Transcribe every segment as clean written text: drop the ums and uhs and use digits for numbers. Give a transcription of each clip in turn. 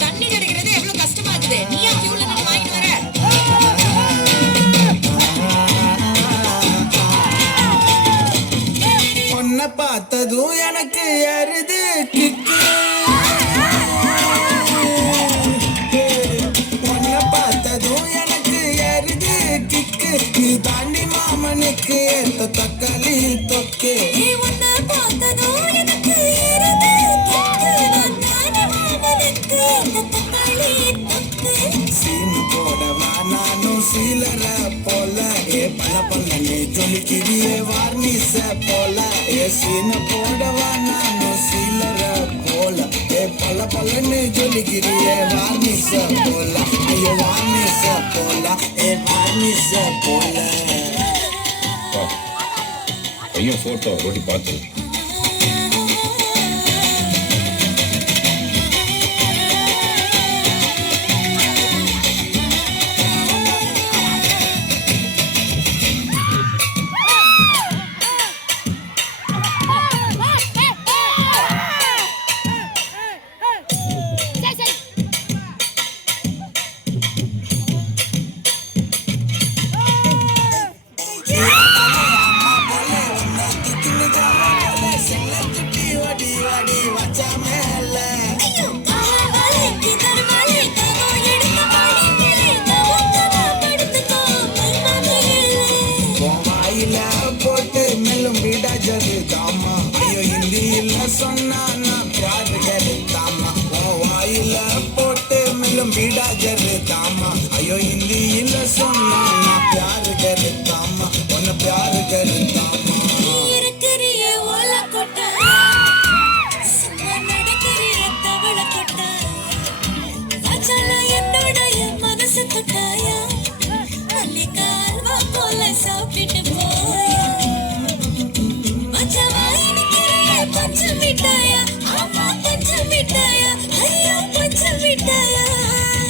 தண்ணி கிடைக்கிறது எவ்வளவு கஷ்டமா இருக்குது. நீயா கியூல நின்னு வாங்கிட்டு வர? பொண்ண பார்த்ததும் எனக்கு ஏறுது கிக்கு. பொண்ண பார்த்ததும் எனக்கு ஏறுது கிக்கு. நீ தாண்டி மாமனுக்கு ஏத்த தக்காளி தொக்கு. சீனு போடவா நானும் சீலர போல ஏ பல பல்லனே ஜொலிக்கிறியே வார்னிச போல ஏ சீனு போடவா நானும் சீலர போல ஏ பல பல்லனே ஜொலிக்கிறியே வார்னிச போல ஐயோ வார்னிச போல ஏ வார்னிச போல. பையன் போட்டோ ஓட்டி பார்த்து போட்டு மெல்லும் விடா ஜரு தாமா ஐயோ ஹிந்தியில சொன்னா நான் பியார் கருத்தாமா. வாயில போட்டு மெல்லும் விடா ஜரு தாமா ஐயோ ஹிந்தியில சொன்னா நான் பியார் கருத்தாமா உன்னை பியார் கருத்தாமா.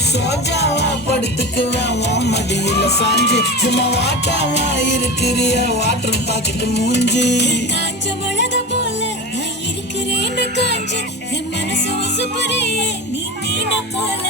சோஜாவா படுத்துக்குவேன் உன் மடியில சாஞ்சி சும்மா வாட்டாவா இருக்கிறிய வாட்டர் பாக்கெட்டு மூஞ்சி. காஞ்ச மிளகா போல நான் இருக்கிறேன்னு காஞ்ச என் மனசு உசுப்புறியே நீ மீன போல.